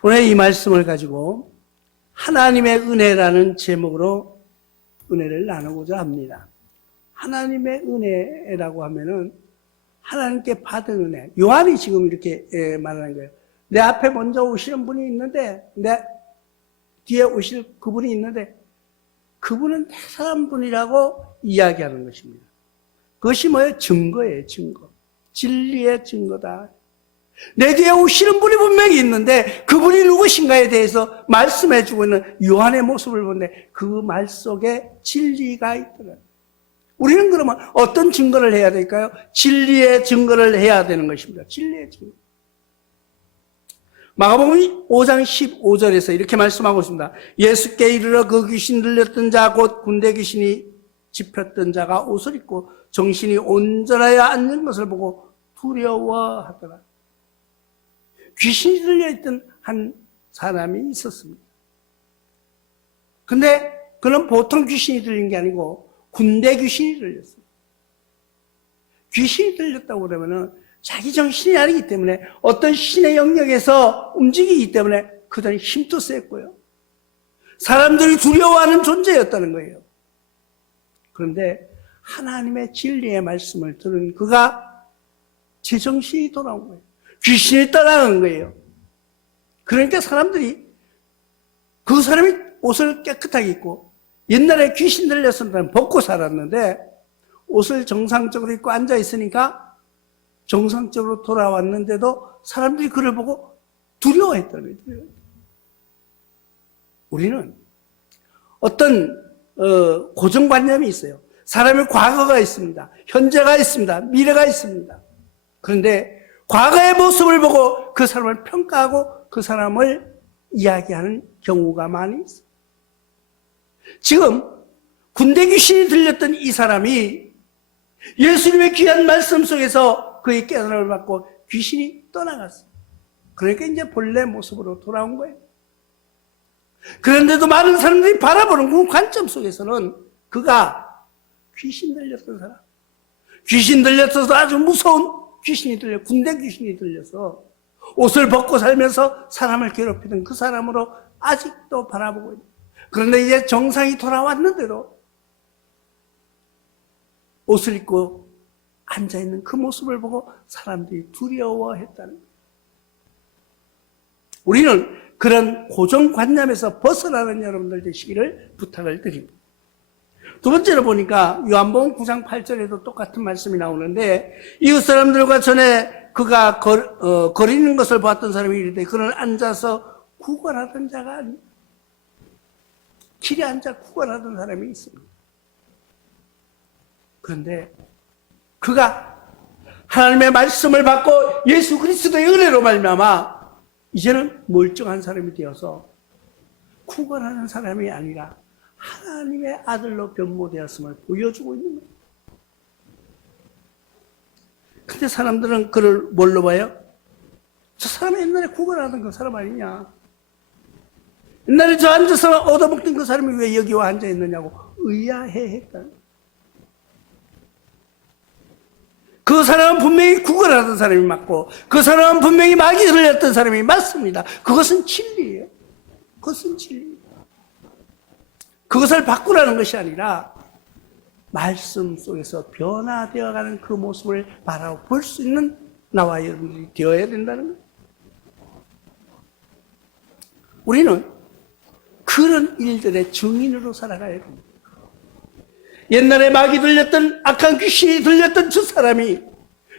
오늘 이 말씀을 가지고 하나님의 은혜라는 제목으로 은혜를 나누고자 합니다. 하나님의 은혜라고 하면은 하나님께 받은 은혜. 요한이 지금 이렇게 말하는 거예요. 내 앞에 먼저 오시는 분이 있는데, 내 뒤에 오실 그분이 있는데, 그분은 대단한 분이라고 이야기하는 것입니다. 그것이 뭐예요? 증거예요, 증거. 진리의 증거다. 내 뒤에 오시는 분이 분명히 있는데 그분이 누구신가에 대해서 말씀해주고 있는 요한의 모습을 보는데 그 말 속에 진리가 있더라. 우리는 그러면 어떤 증거를 해야 될까요? 진리의 증거를 해야 되는 것입니다. 진리의 증거. 마가복음 5장 15절에서 이렇게 말씀하고 있습니다. 예수께 이르러 그 귀신 들렸던 자 곧 군대 귀신이 집혔던 자가 옷을 입고 정신이 온전하여 앉는 것을 보고 두려워하더라. 귀신이 들려있던 한 사람이 있었습니다. 근데 그는 보통 귀신이 들린 게 아니고 군대 귀신이 들렸어요. 귀신이 들렸다고 그러면은 자기 정신이 아니기 때문에 어떤 신의 영역에서 움직이기 때문에 그들은 힘도 셌고요. 사람들이 두려워하는 존재였다는 거예요. 그런데 하나님의 진리의 말씀을 들은 그가 제정신이 돌아온 거예요. 귀신이 떠나간 거예요. 그러니까 사람들이 그 사람이 옷을 깨끗하게 입고 옛날에 귀신 들렸을 때는 벗고 살았는데 옷을 정상적으로 입고 앉아 있으니까 정상적으로 돌아왔는데도 사람들이 그를 보고 두려워했다는 거예요. 우리는 어떤 고정관념이 있어요. 사람의 과거가 있습니다. 현재가 있습니다. 미래가 있습니다. 그런데 과거의 모습을 보고 그 사람을 평가하고 그 사람을 이야기하는 경우가 많이 있어요. 지금 군대 귀신이 들렸던 이 사람이 예수님의 귀한 말씀 속에서 그의 깨달음을 받고 귀신이 떠나갔어요. 그러니까 이제 본래 모습으로 돌아온 거예요. 그런데도 많은 사람들이 바라보는 그 관점 속에서는 그가 귀신 들렸던 사람, 귀신 들렸어서 아주 무서운 귀신이 들려, 군대 귀신이 들려서 옷을 벗고 살면서 사람을 괴롭히던 그 사람으로 아직도 바라보고 있는. 그런데 이제 정상이 돌아왔는데도 옷을 입고 앉아있는 그 모습을 보고 사람들이 두려워했다는 거예요. 우리는 그런 고정관념에서 벗어나는 여러분들 되시기를 부탁을 드립니다. 두 번째로 보니까 요한복음 9장 8절에도 똑같은 말씀이 나오는데 이웃 사람들과 전에 그가 거리는 것을 봤던 사람이 이르되 그는 앉아서 구걸하던 자가 아닙니다. 길에 앉아 구걸하던 사람이 있습니다. 그런데 그가 하나님의 말씀을 받고 예수 그리스도의 은혜로 말미암아 이제는 멀쩡한 사람이 되어서 구걸하는 사람이 아니라 하나님의 아들로 변모되었음을 보여주고 있는 거예요. 근데 사람들은 그를 뭘로 봐요? 저 사람이 옛날에 구걸하던 그 사람 아니냐? 옛날에 저 앉아서 얻어먹던 그 사람이 왜 여기 와 앉아있느냐고 의아해했다. 그 사람은 분명히 구걸하던 사람이 맞고 그 사람은 분명히 마귀 들렸던 사람이 맞습니다. 그것은 진리예요. 그것은 진리예요. 그것을 바꾸라는 것이 아니라 말씀 속에서 변화되어가는 그 모습을 바라볼 수 있는 나와 여러분들이 되어야 된다는 거예요. 우리는 그런 일들의 증인으로 살아가야 됩니다. 옛날에 마귀 들렸던 악한 귀신이 들렸던 저 사람이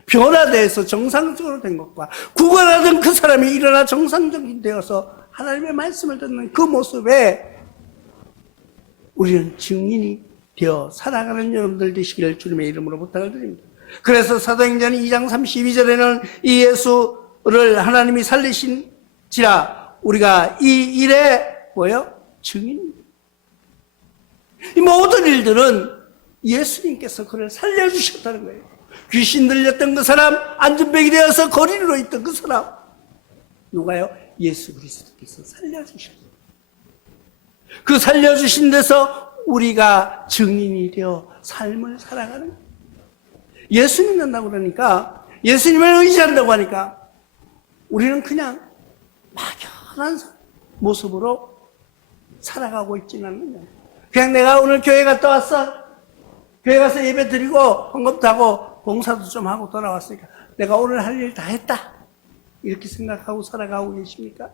변화돼서 정상적으로 된 것과 구걸하던 그 사람이 일어나 정상적인 되어서 하나님의 말씀을 듣는 그 모습에 우리는 증인이 되어 살아가는 여러분들 되시기를 주님의 이름으로 부탁을 드립니다. 그래서 사도행전 2장 32절에는 이 예수를 하나님이 살리신지라 우리가 이 일에 뭐예요? 증인입니다. 이 모든 일들은 예수님께서 그를 살려주셨다는 거예요. 귀신 들렸던 그 사람, 안전병이 되어서 거리로 있던 그 사람 누가요? 예수 그리스도께서 살려주셨어요. 그 살려주신 데서 우리가 증인이 되어 삶을 살아가는 거예요. 예수 믿는다고 그러니까 예수님을 의지한다고 하니까 우리는 그냥 막연한 선한 모습으로 살아가고 있지는 않느냐. 그냥 내가 오늘 교회 갔다 왔어. 교회 가서 예배 드리고 헌금도 하고 봉사도 좀 하고 돌아왔으니까 내가 오늘 할 일 다 했다. 이렇게 생각하고 살아가고 계십니까?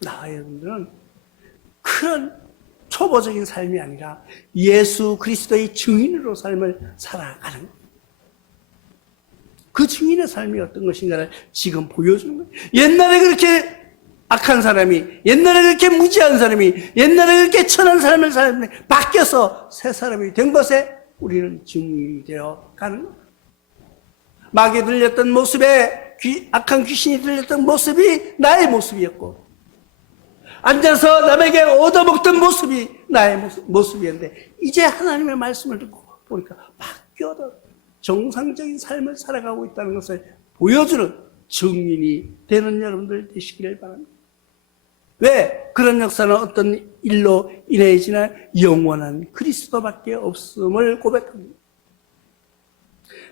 나 여러분들은 그런 초보적인 삶이 아니라 예수 그리스도의 증인으로 삶을 살아가는 거예요. 그 증인의 삶이 어떤 것인가를 지금 보여주는 거예요. 옛날에 그렇게 악한 사람이, 옛날에 그렇게 무지한 사람이, 옛날에 그렇게 천한 삶을 살았는데 바뀌어서 새 사람이 된 것에 우리는 증인이 되어 가는 거예요. 마귀에 들렸던 모습에 악한 귀신이 들렸던 모습이 나의 모습이었고, 앉아서 남에게 얻어먹던 모습이 나의 모습이었는데 이제 하나님의 말씀을 듣고 보니까 바뀌어도 정상적인 삶을 살아가고 있다는 것을 보여주는 증인이 되는 여러분들 되시기를 바랍니다. 왜? 그런 역사는 어떤 일로 인해지나 영원한 그리스도밖에 없음을 고백합니다.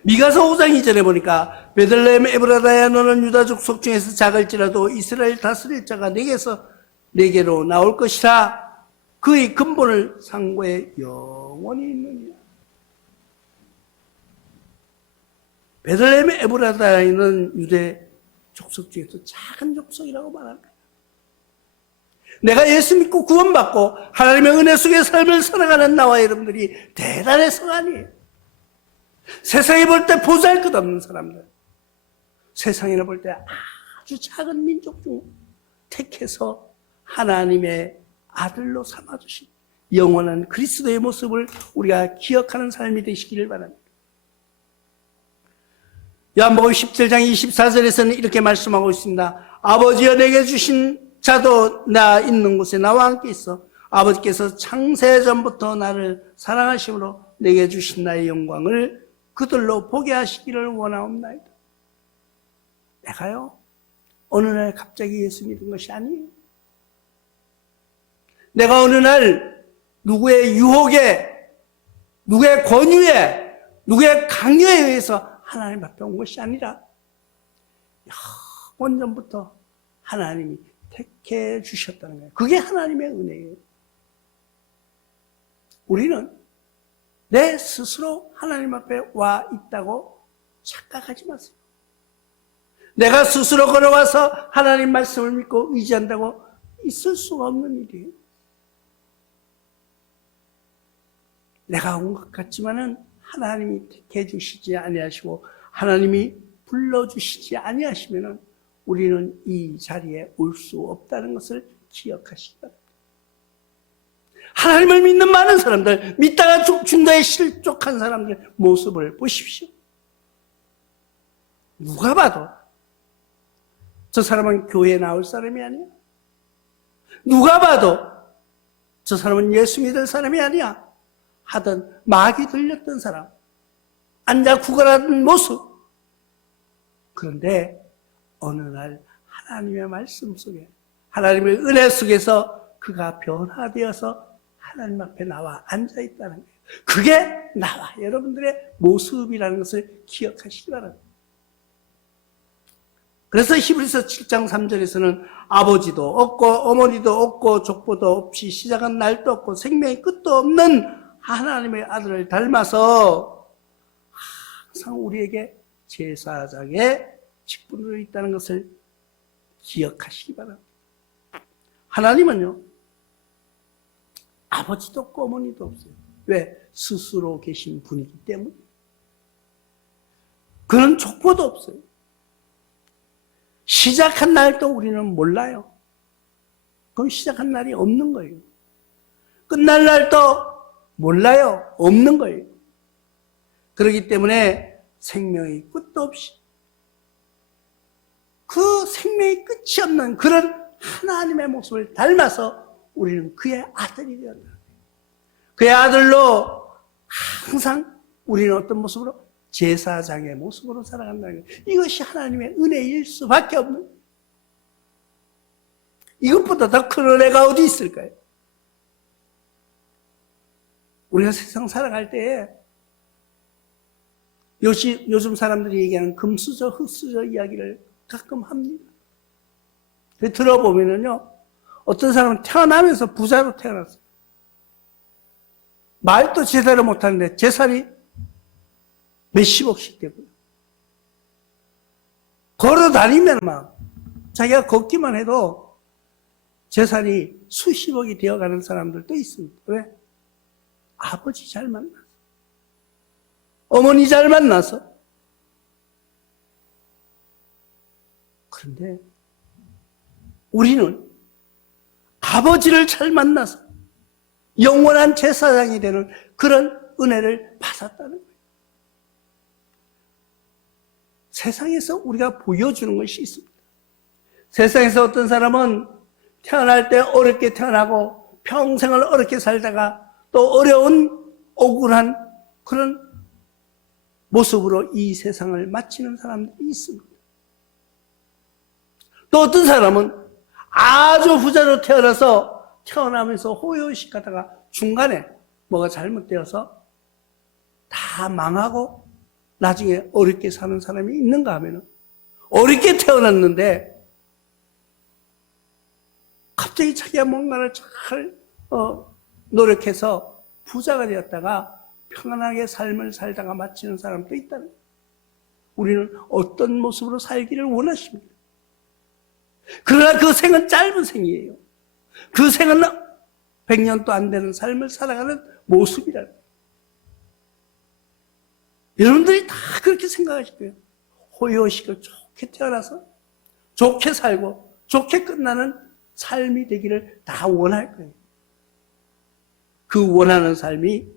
미가서 5장 2절에 보니까 베들레헴 에브라다야 너는 유다족 속 중에서 작을지라도 이스라엘 다스릴 자가 내게로 나올 것이라. 그의 근본을 상고에 영원히 있느니라. 베들레헴 에브라다야는 유대 족속 중에서 작은 족속이라고 말합니다. 내가 예수 믿고 구원받고 하나님의 은혜 속의 삶을 살아가는 나와 여러분들이 대단해서가 아니에요. 세상에 볼 때 보잘것없는 사람들, 세상에 볼 때 아주 작은 민족 중 택해서 하나님의 아들로 삼아주신 영원한 그리스도의 모습을 우리가 기억하는 삶이 되시기를 바랍니다. 요한복음 17장 24절에서는 이렇게 말씀하고 있습니다. 아버지여 내게 주신 자도 나 있는 곳에 나와 함께 있어 아버지께서 창세전부터 나를 사랑하심으로 내게 주신 나의 영광을 그들로 보게 하시기를 원하옵나이다. 내가요 어느 날 갑자기 예수 믿은 것이 아니에요. 내가 어느 날 누구의 유혹에, 누구의 권유에, 누구의 강요에 의해서 하나님 앞에 온 것이 아니라 영원 전부터 하나님이 택해 주셨다는 거예요. 그게 하나님의 은혜예요. 우리는 내 스스로 하나님 앞에 와 있다고 착각하지 마세요. 내가 스스로 걸어와서 하나님 말씀을 믿고 의지한다고 있을 수가 없는 일이에요. 내가 온 것 같지만은 하나님이 택해 주시지 아니하시고 하나님이 불러주시지 아니하시면은 우리는 이 자리에 올 수 없다는 것을 기억하시기 바랍니다. 하나님을 믿는 많은 사람들, 믿다가 중도에 실족한 사람들 모습을 보십시오. 누가 봐도 저 사람은 교회에 나올 사람이 아니야. 누가 봐도 저 사람은 예수 믿을 사람이 아니야. 하던 마귀 들렸던 사람, 앉아 구걸하는 모습. 그런데 어느 날 하나님의 말씀 속에, 하나님의 은혜 속에서 그가 변화되어서 하나님 앞에 나와 앉아있다는 거예요. 그게 나와 여러분들의 모습이라는 것을 기억하시기 바랍니다. 그래서 히브리서 7장 3절에서는 아버지도 없고 어머니도 없고 족보도 없이 시작한 날도 없고 생명의 끝도 없는 하나님의 아들을 닮아서 항상 우리에게 제사장의 직분으로 있다는 것을 기억하시기 바랍니다. 하나님은요, 아버지도 없고 어머니도 없어요. 왜? 스스로 계신 분이기 때문에. 그런 족보도 없어요. 시작한 날도 우리는 몰라요. 그럼 시작한 날이 없는 거예요. 끝날 날도 몰라요. 없는 거예요. 그렇기 때문에 생명의 끝도 없이 그 생명의 끝이 없는 그런 하나님의 모습을 닮아서 우리는 그의 아들이 되었다. 그의 아들로 항상 우리는 어떤 모습으로? 제사장의 모습으로 살아간다는 거예요. 이것이 하나님의 은혜일 수밖에 없는, 이것보다 더 큰 은혜가 어디 있을까요? 우리가 세상 살아갈 때에 요즘 사람들이 얘기하는 금수저, 흙수저 이야기를 가끔 합니다. 들어보면은요, 어떤 사람은 태어나면서 부자로 태어났어요. 말도 제대로 못하는데 재산이 몇십억씩 되고요. 걸어 다니면 막 자기가 걷기만 해도 재산이 수십억이 되어가는 사람들도 있습니다. 왜? 아버지 잘 만나서, 어머니 잘 만나서. 그런데 우리는 아버지를 잘 만나서 영원한 제사장이 되는 그런 은혜를 받았다는 거예요. 세상에서 우리가 보여주는 것이 있습니다. 세상에서 어떤 사람은 태어날 때 어렵게 태어나고 평생을 어렵게 살다가 또 어려운 억울한 그런 모습으로 이 세상을 마치는 사람들이 있습니다. 또 어떤 사람은 아주 부자로 태어나서 태어나면서 호요식 하다가 중간에 뭐가 잘못되어서 다 망하고 나중에 어렵게 사는 사람이 있는가 하면, 어렵게 태어났는데 갑자기 자기가 뭔가를 잘 노력해서 부자가 되었다가 평안하게 삶을 살다가 마치는 사람도 있다는 거예요. 우리는 어떤 모습으로 살기를 원하십니까? 그러나 그 생은 짧은 생이에요. 그 생은 100년도 안 되는 삶을 살아가는 모습이라는 거예요. 여러분들이 다 그렇게 생각하실 거예요. 호요식을 좋게 태어나서 좋게 살고 좋게 끝나는 삶이 되기를 다 원할 거예요. 그 원하는 삶이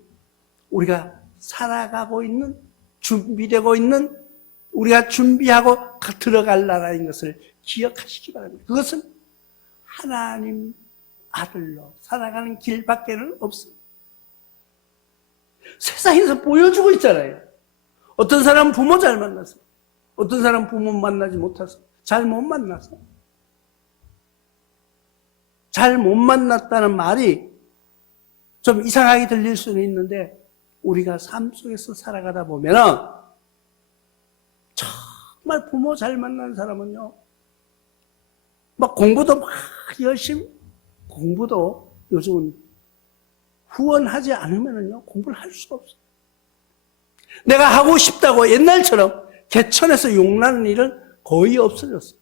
우리가 살아가고 있는, 준비되고 있는, 우리가 준비하고 들어갈 나라인 것을 기억하시기 바랍니다. 그것은 하나님 아들로 살아가는 길밖에는 없습니다. 세상에서 보여주고 있잖아요. 어떤 사람은 부모 잘 만나서, 어떤 사람은 부모 만나지 못해서, 잘 못 만나서. 잘 못 만났다는 말이 좀 이상하게 들릴 수는 있는데, 우리가 삶 속에서 살아가다 보면은 정말 부모 잘 만난 사람은요, 막 공부도 막 열심히, 공부도 요즘은 후원하지 않으면은요 공부를 할 수가 없어요. 내가 하고 싶다고 옛날처럼 개천에서 욕나는 일은 거의 없어졌어요.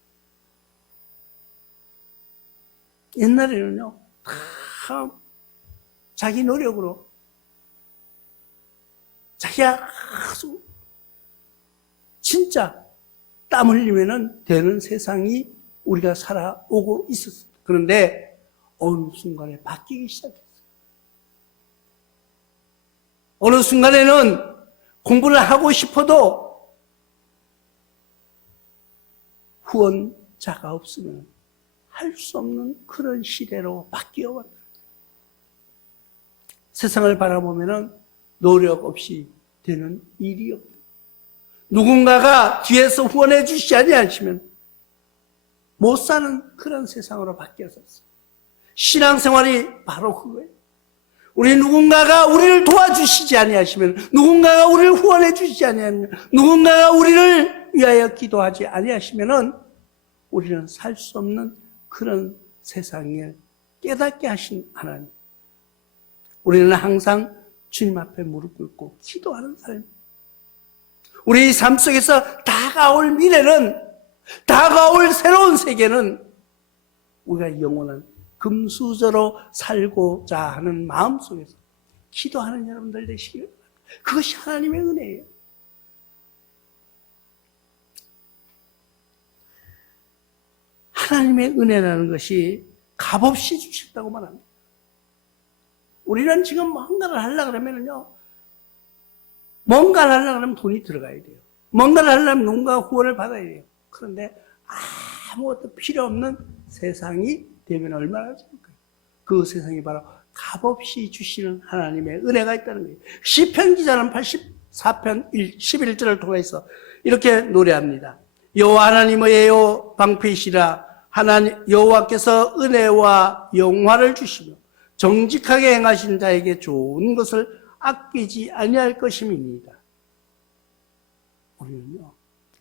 옛날에는요 다 자기 노력으로 자기가 아주 진짜 땀 흘리면은 되는 세상이 우리가 살아오고 있었어요. 그런데 어느 순간에 바뀌기 시작했어요. 어느 순간에는 공부를 하고 싶어도 후원자가 없으면 할 수 없는 그런 시대로 바뀌어 왔다. 세상을 바라보면 노력 없이 되는 일이 없다. 누군가가 뒤에서 후원해 주시지 아니하시면 못 사는 그런 세상으로 바뀌었었어요. 신앙생활이 바로 그거예요. 우리 누군가가 우리를 도와주시지 아니하시면, 누군가가 우리를 후원해 주시지 아니하면, 누군가가 우리를 위하여 기도하지 아니하시면은 우리는 살 수 없는 그런 세상에 깨닫게 하신 하나님. 우리는 항상 주님 앞에 무릎 꿇고 기도하는 삶. 우리 삶 속에서 다가올 미래는, 다가올 새로운 세계는 우리가 영원한 금수저로 살고자 하는 마음 속에서 기도하는 여러분들 되시길 바랍니다. 그것이 하나님의 은혜예요. 하나님의 은혜라는 것이 값없이 주셨다고 말합니다. 우리는 지금 뭔가를 하려고 그러면요, 뭔가를 하려고 그러면 돈이 들어가야 돼요. 뭔가를 하려면 누군가 후원을 받아야 돼요. 그런데 아무것도 필요 없는 세상이 되면 얼마나 좋을까요? 그 세상이 바로 값없이 주시는 하나님의 은혜가 있다는 거예요. 시편 기자는 84편 11절을 통해서 이렇게 노래합니다. 여호와 하나님의 방패이시라. 하나님 여호와께서 은혜와 영화를 주시며 정직하게 행하신 자에게 좋은 것을 아끼지 아니할 것임이니이다. 우리는요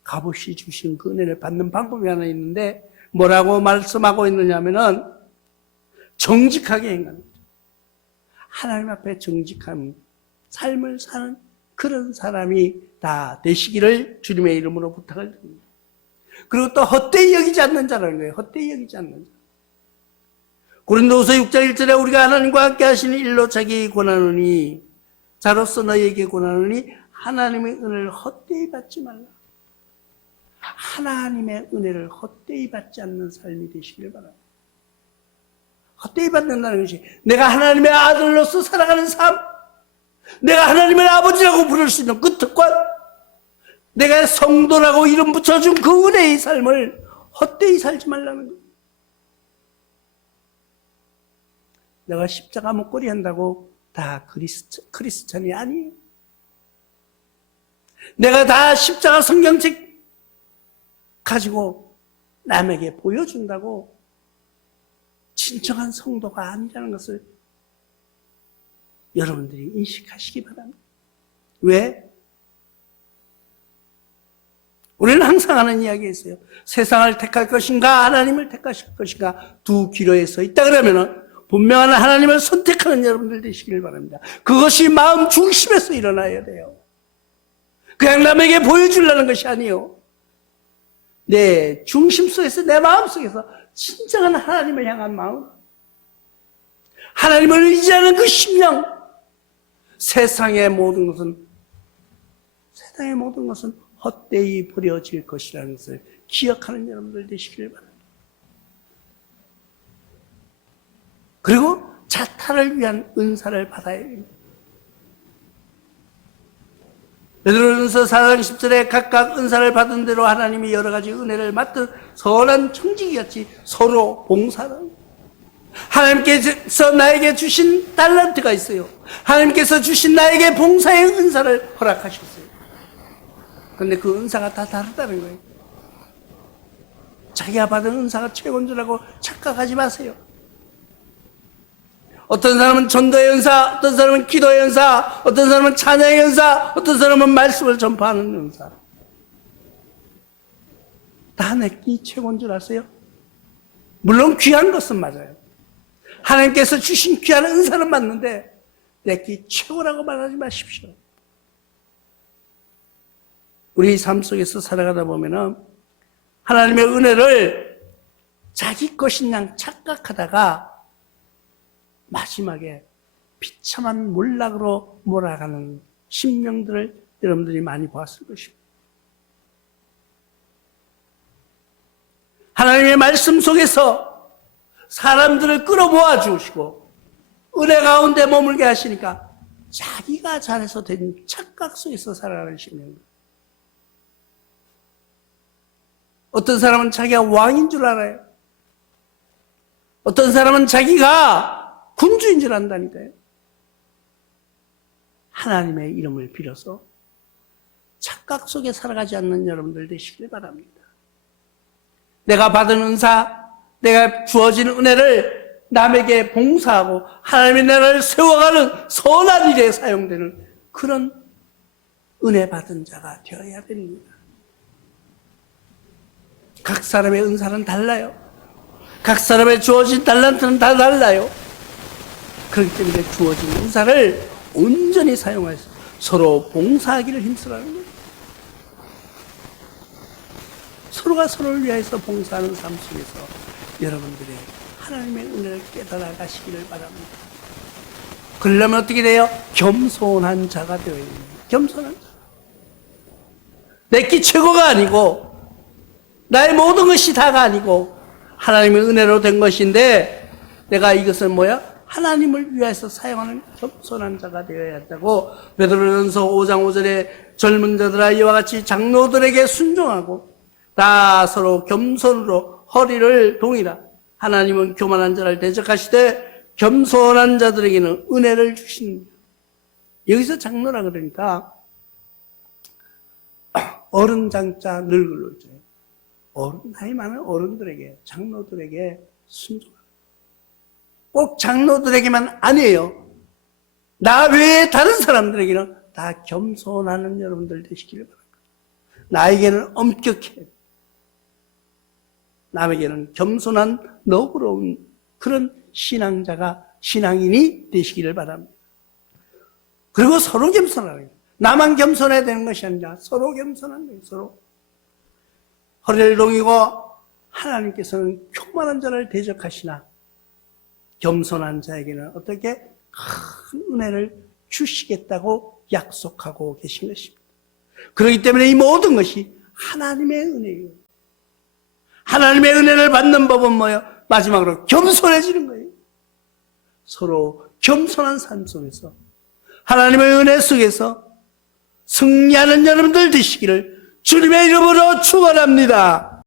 값없이 주신 그 은혜를 받는 방법이 하나 있는데, 뭐라고 말씀하고 있느냐면은 정직하게 행하는 거죠. 하나님 앞에 정직한 삶을 사는 그런 사람이 다 되시기를 주님의 이름으로 부탁을 드립니다. 그리고 또 헛되이 여기지 않는 자라는 거예요. 헛되이 여기지 않는 자. 고린도후서 6장 1절에 우리가 하나님과 함께 하시는 일로 자기 권하노니 자로서 너희에게 권하노니 하나님의 은혜를 헛되이 받지 말라. 하나님의 은혜를 헛되이 받지 않는 삶이 되시길 바랍니다. 헛되이 받는다는 것이 내가 하나님의 아들로서 살아가는 삶, 내가 하나님의 아버지라고 부를 수 있는 그 특권, 내가 성도라고 이름 붙여준 그 은혜의 삶을 헛되이 살지 말라는 거예요. 내가 십자가 목걸이 한다고 다 크리스찬이 아니에요. 내가 다 십자가 성경책 가지고 남에게 보여준다고 진정한 성도가 아니라는 것을 여러분들이 인식하시기 바랍니다. 왜? 우리는 항상 하는 이야기가 있어요. 세상을 택할 것인가 하나님을 택하실 것인가 두 기로에 서 있다 그러면은 분명한 하나님을 선택하는 여러분들 되시길 바랍니다. 그것이 마음 중심에서 일어나야 돼요. 그냥 남에게 보여주려는 것이 아니요. 내 중심 속에서, 내 마음 속에서 진정한 하나님을 향한 마음, 하나님을 의지하는 그 심령, 세상의 모든 것은 헛되이 버려질 것이라는 것을 기억하는 여러분들 되시길 바랍니다. 그리고 자타를 위한 은사를 받아야 됩니다. 베드로전서 4장 10절에 각각 은사를 받은 대로 하나님이 여러 가지 은혜를 맡은 선한 청지기같이 서로 봉사하는, 하나님께서 나에게 주신 달란트가 있어요. 하나님께서 주신 나에게 봉사의 은사를 허락하셨어요. 그런데 그 은사가 다 다르다는 거예요. 자기가 받은 은사가 최고인 줄 알고 착각하지 마세요. 어떤 사람은 전도의 은사, 어떤 사람은 기도의 은사, 어떤 사람은 찬양의 은사, 어떤 사람은 말씀을 전파하는 은사. 다 내끼 최고인 줄 아세요? 물론 귀한 것은 맞아요. 하나님께서 주신 귀한 은사는 맞는데 내끼 최고라고 말하지 마십시오. 우리 삶 속에서 살아가다 보면은 하나님의 은혜를 자기 것인 양 착각하다가 마지막에 비참한 몰락으로 몰아가는 심령들을 여러분들이 많이 보았을 것입니다. 하나님의 말씀 속에서 사람들을 끌어모아 주시고 은혜 가운데 머물게 하시니까 자기가 잘해서 된 착각 속에서 살아가는 심령들. 어떤 사람은 자기가 왕인 줄 알아요. 어떤 사람은 자기가 군주인 줄 안다니까요. 하나님의 이름을 빌어서 착각 속에 살아가지 않는 여러분들 되시길 바랍니다. 내가 받은 은사, 내가 주어진 은혜를 남에게 봉사하고 하나님의 나라를 세워가는 선한 일에 사용되는 그런 은혜 받은 자가 되어야 됩니다. 각 사람의 은사는 달라요. 각 사람의 주어진 달란트는 다 달라요. 그렇기 때문에 주어진 은사를 온전히 사용해서 서로 봉사하기를 힘쓰라는 거예요. 서로가 서로를 위해서 봉사하는 삶 속에서 여러분들의 하나님의 은혜를 깨달아 가시기를 바랍니다. 그러려면 어떻게 돼요? 겸손한 자가 되어야 됩니다. 겸손한 자. 내끼 최고가 아니고 나의 모든 것이 다가 아니고 하나님의 은혜로 된 것인데 내가 이것은 뭐야? 하나님을 위해서 사용하는 겸손한 자가 되어야 한다고 베드로전서 5장 5절에 젊은 자들아 이와 같이 장로들에게 순종하고 다 서로 겸손으로 허리를 동이라. 하나님은 교만한 자를 대적하시되 겸손한 자들에게는 은혜를 주십니다. 여기서 장로라 그러니까 어른 장자 늙을 노자, 나이 많은 어른들에게, 장로들에게 순종하라. 꼭 장로들에게만 아니에요. 나 외에 다른 사람들에게는 다 겸손하는 여러분들 되시기를 바랍니다. 나에게는 엄격해. 남에게는 겸손한 너그러운 그런 신앙인이 되시기를 바랍니다. 그리고 서로 겸손하는 거예요. 나만 겸손해야 되는 것이 아니라 서로 겸손한 거예요. 서로. 허리를 동이고 하나님께서는 교만한 자를 대적하시나 겸손한 자에게는 어떻게 큰 은혜를 주시겠다고 약속하고 계신 것입니다. 그렇기 때문에 이 모든 것이 하나님의 은혜예요. 하나님의 은혜를 받는 법은 뭐예요? 마지막으로 겸손해지는 거예요. 서로 겸손한 삶 속에서 하나님의 은혜 속에서 승리하는 여러분들 되시기를 주님의 이름으로 축원합니다.